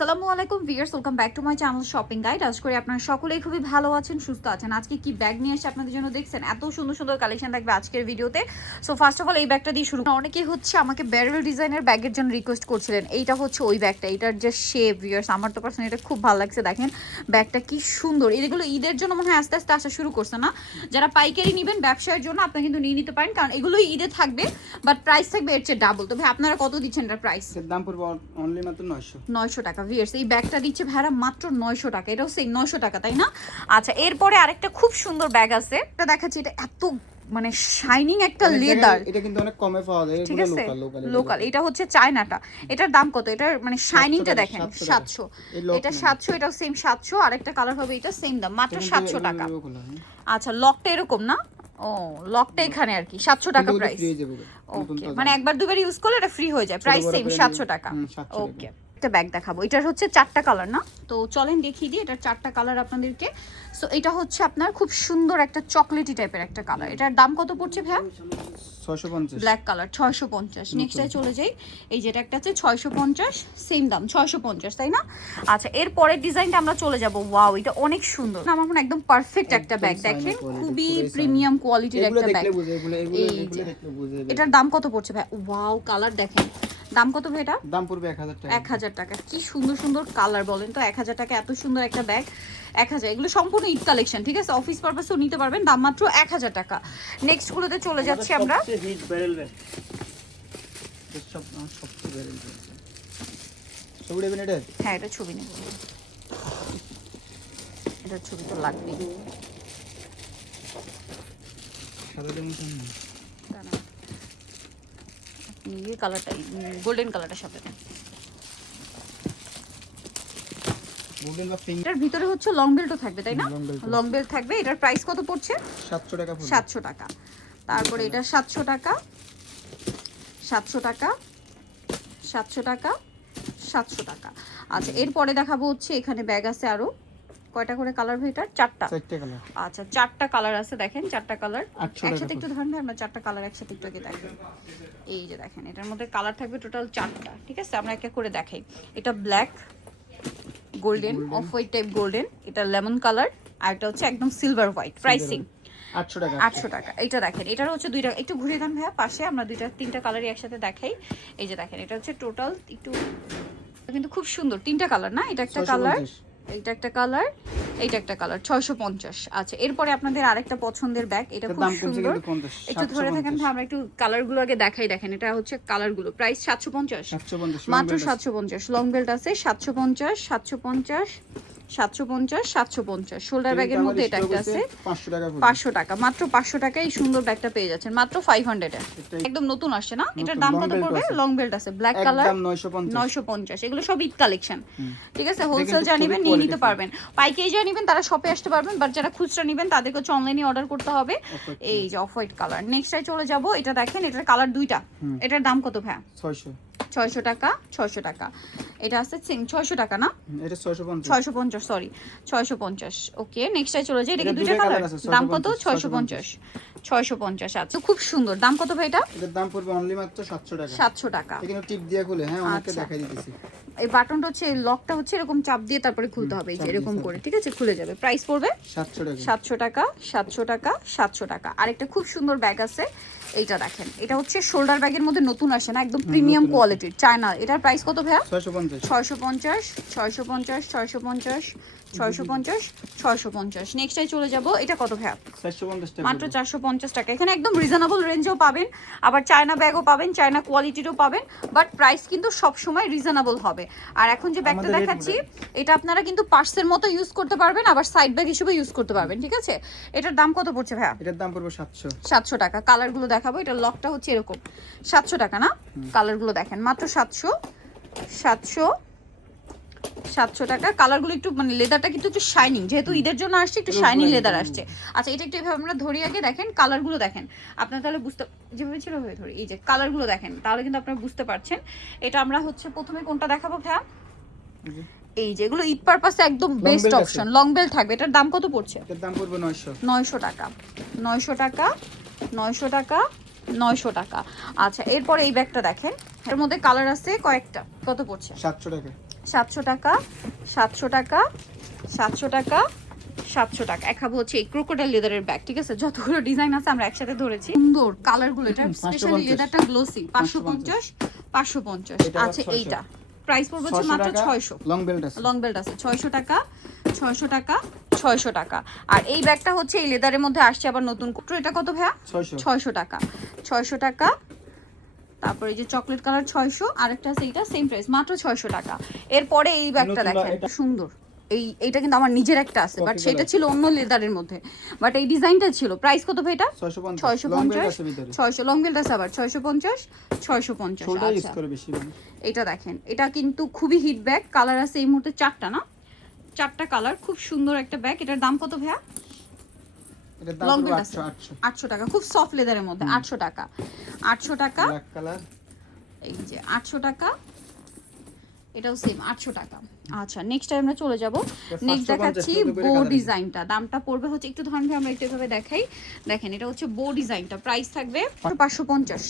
আসসালামু আলাইকুম viewers, welcome back to my channel shopping guide. আজ করে আপনারা সকলেই খুবই ভালো আছেন, সুস্থ আছেন। আজকে কি ব্যাগ নিয়ে এসে আপনাদের জন্য দেখছেন, এত সুন্দর সুন্দর কালেকশন থাকবে আজকের ভিডিওতে। সো ফার্স্ট অফ অল এই ব্যাগটা দিয়ে শুরু। অনেকেই হচ্ছে আমাকে ব্যারেল ডিজাইনের ব্যাগের জন্য রিকোয়েস্ট করছিলেন। এইটা হচ্ছে ওই ব্যাগটা, এটার যে শেপ ভিউয়ার্স আমার তো পার্সোনালি এটা খুব ভালো লাগছে। দেখেন ব্যাগটা কি সুন্দর। এগুলো ঈদের জন্য মনে হয় আস্তে আস্তে আসা শুরু করছে না? যারা পাইকারি নেবেন ব্যবসায়ের জন্য আপনারা কিন্তু নিয়ে নিতে পারেন, কারণ এগুলোই ঈদে থাকবে, বাট প্রাইস থাকবে এর চেয়ে ডাবল। তো ভাই আপনারা কত দিচ্ছেন এটার প্রাইস? দাম পড়বে অনলি মাত্র 900 টাকা ভিউয়ার্স। এই ব্যাগটা দিচ্ছে ভাড়া মাত্র 900 টাকা। এটাও সেম 900 টাকা, তাই না? আচ্ছা, এরপরে আরেকটা খুব সুন্দর ব্যাগ আছে, এটা দেখাচ্ছি। এটা এত মানে শাইনিং একটা লেদার, এটা কিন্তু অনেক কমে পাওয়া যায়, ঠিক আছে? Local local. এটা হচ্ছে চায়নাটা। এটার দাম কত? এটার মানে শাইনিংটা দেখেন 700। এটা 700, এটাও সেম 700। আরেকটা কালার হবে, এটা সেম দাম মাত্র 700 টাকা। আচ্ছা, লকটা এরকম না? ও, লকটা এখানে আর কি 700 টাকা প্রাইস। ওকে, মানে একবার দুবার ইউজ করলে এটা ফ্রি হয়ে যায়। প্রাইস সেম 700 টাকা। ওকে, একটা ব্যাগ দেখাবো। এটার হচ্ছে 4টা কালার না? তো চলেন দেখিয়ে দিই। এটার 4টা কালার আপনাদেরকে। সো এটা হচ্ছে আপনার খুব সুন্দর একটা চকলেটি টাইপের একটা কালার। এটার দাম কত পড়ছে ভাইয়া? 650। Black colour 650। নেক্সটে চলে যাই। এই যেটা একটা আছে 650, সেম দাম 650, তাই না? আচ্ছা, এর পরের ডিজাইনটা আমরা চলে যাব। ওয়াও, এটা অনেক সুন্দর। আমার মনে একদম পারফেক্ট একটা ব্যাগ। দেখেন খুবই প্রিমিয়াম কোয়ালিটির একটা ব্যাগ। এটার দাম কত পড়ছে ভাই? ওয়াও, কালার দেখেন। দাম কত ভাই এটা? দাম পড়বে 1000 টাকা। 1000 টাকা। কি সুন্দর সুন্দর কালার বলেন তো। 1000 টাকা এত সুন্দর একটা ব্যাগ। 1000। এগুলো সম্পূর্ণ ঈদ কালেকশন, ঠিক আছে? অফিস পারপাসেও নিতে পারবেন। দাম মাত্র 1000 টাকা। নেক্সট গুলোতে চলে যাচ্ছি আমরা। হ্যাঁ, এটা ছবি নেব। এটা ছবি তো লাগবে। এই কালারটাই, গোল্ডেন কালারটার সাথে। এটার ভিতরে হচ্ছে লং বেল্টও থাকবে, তাই না? লং বেল্ট থাকবে। এটার প্রাইস কত পড়ছে? 700 টাকা। 700 টাকা। তারপরে এটা 700 টাকা, 700 টাকা, 700 টাকা, 700 টাকা। আচ্ছা, এরপরে দেখাবো হচ্ছে এখানে ব্যাগ আছে আরো। কয়টা করে কালার ভাই এটার? 4টা। আচ্ছা, 4টা কালার আছে। দেখেন 4টা কালার একসাথে একটু ধরেন, আমরা 4টা কালার একসাথে একটু আগে দেখাই। এই যে দেখেন, এটার মধ্যে কালার থাকবে টোটাল 4টা, ঠিক আছে? আমরা এক এক করে দেখাই। এটা black, golden, off white type golden, এটা লেমন কালার, আর এটা হচ্ছে একদম সিলভার হোয়াইট। প্রাইসিং 800 টাকা। 800 টাকা। এটা দেখেন, এটার হচ্ছে দুইটা, একটু ঘুরিয়ে দেন ভাইয়া পাশে, আমরা দুইটা তিনটা কালারই একসাথে দেখাই। এই যে দেখেন, এটা হচ্ছে টোটাল একটু কিন্তু খুব সুন্দর। 3টা কালার না? এটা একটা কালার, এইটা একটা কালার, এইটা একটা কালার। 650। আচ্ছা, এরপরে আপনাদের আরেকটা পছন্দের ব্যাগ। এটা খুব সুন্দর। একটু ধরে থাকেন ভাই, আমরা একটু কালারগুলো আগে দেখাই। দেখেন এটা হচ্ছে কালারগুলো। প্রাইস 750 মাত্র 750। লং বেল্ট আছে 750, 750, 750, 750। শোল্ডার ব্যাগের মধ্যে এটা একটা আছে 500 টাকা। মাত্র 500 টাকায় এই সুন্দর ব্যাগটা পেয়ে যাচ্ছেন মাত্র 500 এ। একদম নতুন আসছে না? এটার দাম কত পড়বে? লং বেল্ট আছে ব্ল্যাক কালার, 950। এগুলো সব ঈদ কালেকশন, ঠিক আছে? হোলসেল যা নেবেন নিয়ে নিতে পারবেন। পাইকারি যা নেবেন তারা শপে আসতে পারবেন, বাট যারা খুচরা নেবেন তাদেরকে হচ্ছে অনলাইনে অর্ডার করতে হবে। এই যে অফ হোয়াইট কালার। নেক্সটে চলে যাব। এটা দেখেন, এটার কালার দুইটা। এটার দাম কত ভাই? 600 টাকা, 600 টাকা। এটা আছে 600 টাকা না? এটা 650। 650, সরি 650। ওকে, নেক্সটে চলে যাই। এটা কি দুইটা কালার? দাম কত? 650, 650। আচ্ছা, খুব সুন্দর। দাম কত ভাই এটা? এটার দাম পড়বে অনলি মাত্র 700 টাকা। 700 টাকা। এখানে টিপ দিয়ে খুলে, হ্যাঁ অনেকটা দেখাই দিতেছি। এই বাটনটা হচ্ছে, লকটা হচ্ছে এরকম চাপ দিয়ে তারপরে খুলতে হবে, এই যে এরকম করে, ঠিক আছে? খুলে যাবে। প্রাইস পড়বে 700 টাকা। 700 টাকা, 700 টাকা, 700 টাকা। আরেকটা খুব সুন্দর ব্যাগ আছে, এইটা দেখেন। এটা হচ্ছে শোল্ডার ব্যাগের মধ্যে নতুন আসে না, একদম প্রিমিয়াম কোয়ালিটির চায়না। এটার প্রাইস কত ভাইয়া? 650, 650, 650, 650, 650, 650। নেক্সটে চলে যাব। এটা কত ভাইয়া? 450 টাকা। মাত্র 450 টাকা। এখানে একদম রিজনেবল রেঞ্জেও পাবেন, আবার চায়না ব্যাগও পাবেন, চায়না কোয়ালিটিরও পাবেন, বাট প্রাইস কিন্তু সব সময় রিজনেবল হবে। আর এখন যে ব্যাগটা দেখাচ্ছি, এটা আপনারা কিন্তু পার্সের মতো ইউজ করতে পারবেন, আবার সাইড ব্যাগ হিসেবে ইউজ করতে পারবেন, ঠিক আছে? এটার দাম কত পড়ছে ভাইয়া? এটার দাম পড়বে 700। 700 টাকা। কালারগুলো দেখাবো। এটার লকটা হচ্ছে এরকম। 700 টাকা না? কালারগুলো দেখেন মাত্র 700, 700, 700 টাকা। কালারগুলো একটু মানে লেদারটা কিন্তু একটু শাইনিং, যেহেতু ঈদের জন্য আসছে একটু শাইনি লেদার আসছে। আচ্ছা, এটা একটু এভাবে আমরা ধরি আগে। দেখেন কালারগুলো দেখেন, আপনারা তাহলে বুঝতে, যেভাবে ছিল ওইভাবে ধরি। এই যে কালারগুলো দেখেন, তাহলে কিন্তু আপনারা বুঝতে পারছেন। এটা আমরা হচ্ছে প্রথমে কোনটা দেখাবো ভাইয়া? এই যে এগুলো ঈদ পারপাসে একদম বেস্ট অপশন। লং বেল্ট থাকবে। এটার দাম কত পড়ছে? এর দাম পড়বে 900। 900 টাকা, 900 টাকা, 900 টাকা, 900 টাকা। আচ্ছা, এরপরে এই ব্যাগটা দেখেন, এর মধ্যে কালার আছে কয়েকটা। কত পড়ছে? 700 টাকা। 700 টাকা, 700 টাকা, 700 টাকা, 700 টাকা। দেখাবো হচ্ছে এই ক্রোকোডাইল লেদারের ব্যাগ, ঠিক আছে? যতগুলো ডিজাইন আছে আমরা একসাথে ধরেছি। সুন্দর কালারগুলো, এটা স্পেশালি লেদারটা গ্লোসি। 550, 550 আছে এইটা। প্রাইস পড়বে হচ্ছে মাত্র 600। লং বেল্ট আছে, লং বেল্ট আছে 600 টাকা, 600 টাকা, 600 টাকা। আর এই ব্যাগটা হচ্ছে এই লেদারের মধ্যে আসছে আবার নতুন। এটা কত ভাইয়া? 600 টাকা, 600 টাকা। তারপরে এই যে চকলেট কালার 600, আরেকটা আছে এইটা সেম প্রাইস মাত্র 600 টাকা। এরপরে এই ব্যাগটা দেখেন সুন্দর, এইটা কিন্তু আমার নিজের একটা আছে, বাট সেটা ছিল অন্য লেদারের মধ্যে, বাট এই ডিজাইনটা ছিল। প্রাইস কত ভাই এটা? 650, 600 লং বেল্ট আছে আবার 650, 650। এটা দেখেন, এটা কিন্তু খুবই হিট ব্যাগ। কালার আছে এই মুহূর্তে 4টা, না 4টা কালার। খুব সুন্দর একটা ব্যাগ। এটার দাম কত ভাইয়া? লং বেল্ট আছে 800 টাকা, খুব সফট লেদারের মধ্যে 800 টাকা, 800 টাকা। এই যে 800 টাকা, এটাও সেম 800 টাকা। আচ্ছা, নেক্সট আমরা চলে যাব। নেক্সট দেখাচ্ছি বো ডিজাইনটা। দামটা পড়বে হচ্ছে, একটু ধরুন আমরা একটু এভাবে দেখাই। দেখেন এটা হচ্ছে বো ডিজাইনটা। প্রাইস থাকবে 550,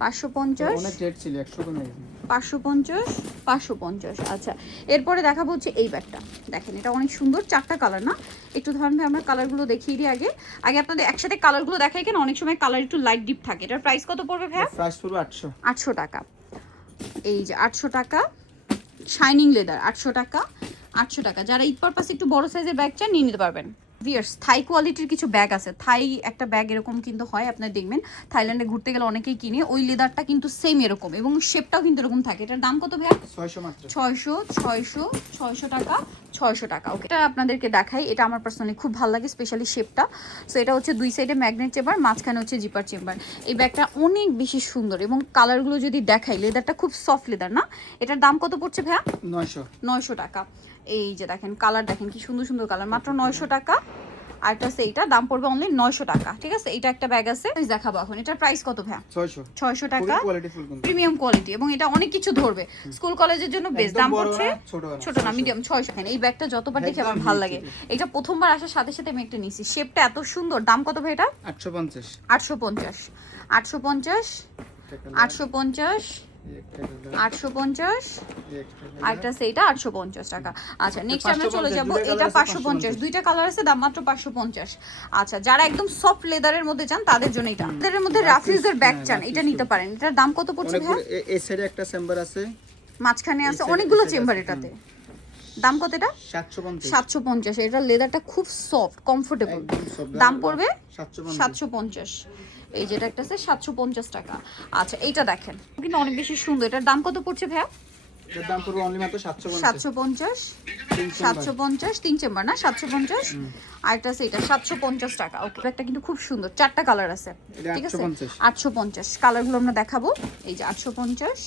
550, অনেক রেট ছিল 100 কমে গেছে, 550, 550। আচ্ছা, এরপরে দেখাবো হচ্ছে এই ব্যাগটা। দেখেন এটা অনেক সুন্দর, 4টা কালার, না? একটু ধরুন আমরা কালারগুলো দেখিয়ে দিই। আগে আপনাদের একসাথে কালারগুলো দেখাই, কেন অনেক সময় কালার একটু লাইট ডিপ থাকে। এটার প্রাইস কত পড়বে ভাইয়া? প্রাইস পড়বে 800, 800 টাকা। এই যে 800 টাকা, শাইনিং লেদার 800 টাকা, 800 টাকা। যারা ঈদ পারপাস একটু বড় সাইজের ব্যাগ চান নিয়ে নিতে পারবেন। ভিয়ার্স, থাই কোয়ালিটির কিছু ব্যাগ আছে। থাই একটা ব্যাগ এরকম কিন্তু হয়, আপনারা দেখবেন থাইল্যান্ডে ঘুরতে গেলে অনেকেই কিনে। ওই লেদারটা কিন্তু সেম এরকম, এবং শেপটাও কিন্তু এরকম থাকে। এটার দাম কত ভাইয়া? 600 মাত্র, 600, 600, 600 টাকা, 600 টাকা। ওকে, এটা আপনাদেরকে দেখাই। এটা আমার পার্সোনালি খুব ভালো লাগে, স্পেশালি শেপটা। সো এটা হচ্ছে দুই সাইডে ম্যাগনেট চেম্বার, মাঝখানে হচ্ছে জিপার চেম্বার। এই ব্যাগটা অনেক বেশি সুন্দর, এবং কালারগুলো যদি দেখাই, লেদারটা খুব সফট লেদার, না? এটার দাম কত পড়ছে ভাইয়া? 900, 900 টাকা। এই যে দেখেন কালার, দেখেন কি সুন্দর সুন্দর কালার, মাত্র 900 টাকা। আরেকটা আছে এইটা, দাম পড়বে অনলি 900 টাকা, ঠিক আছে? এটা একটা ব্যাগ আছে, দেখাবো এখন। এটার প্রাইস কত ভাইয়া? 600 টাকা, প্রিমিয়াম কোয়ালিটি, এবং এটা অনেক কিছু ধরবে। স্কুল কলেজের জন্য বেস্ট। দাম পড়ছে ছোট না মিডিয়াম 600। এই ব্যাগটা যতবার দেখি আমার ভালো লাগে। এটা প্রথমবার আসার সাথে সাথে আমি একটা নিছি, শেপটা এত সুন্দর। দাম কত ভাই এটা? 850, 850, 850, 850, 850। আরেকটা সেইটা 850 টাকা। আচ্ছা, নেক্সট আমরা চলে যাব। এটা 550, দুইটা কালার আছে, দাম মাত্র 550। আচ্ছা, যারা একদম সফট লেদারের মধ্যে চান তাদের জন্য এটা। লেদারের মধ্যে রাফিউজের ব্যাগ চান, এটা নিতে পারেন। এটার দাম কত পড়ছে ভাই? এই সাইডে একটা চেম্বার আছে, মাঝখানে আছে অনেকগুলো চেম্বার। এটাতে দাম কত? এটা 750, 750। এটা লেদারটা খুব সফট, কমফোর্টেবল। দাম পড়বে 750। এই যেটা একটা আছে 750 টাকা। আচ্ছা, এইটা দেখেন কিন্তু অনেক বেশি সুন্দর। এটার দাম কত পড়ছে ভাইয়া? এর দাম পড়বে অনলি মাত্র 750, 750, 750, 3 চেম্বার, না? 750। আর এটা আছে এটা 750 টাকা। ওকে, একটা কিন্তু খুব সুন্দর, 4টা কালার আছে, ঠিক আছে? 850। কালারগুলো আমরা দেখাবো। এই যে 850,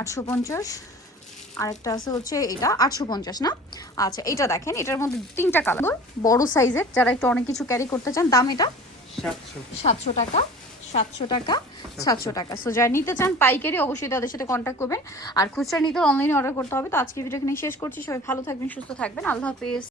850, আরেকটা আছে হচ্ছে এটা 850, না? আচ্ছা, এটা দেখেন, এটার মধ্যে 3টা কালার, বড় সাইজের, যারা একটু অনেক কিছু ক্যারি করতে চান। দাম এটা 700 টাকা, 700 টাকা, 700 টাকা। সো যারা নিতে চান পাইকারি, অবশ্যই তাদের সাথে কন্ট্যাক্ট করবেন। আর খুচরা নিতে অনলাইনে অর্ডার করতে হবে। তো আজকে ভিডিও এখানে শেষ করছি। সবাই ভালো থাকবেন, সুস্থ থাকবেন। আল্লাহ হাফেজ।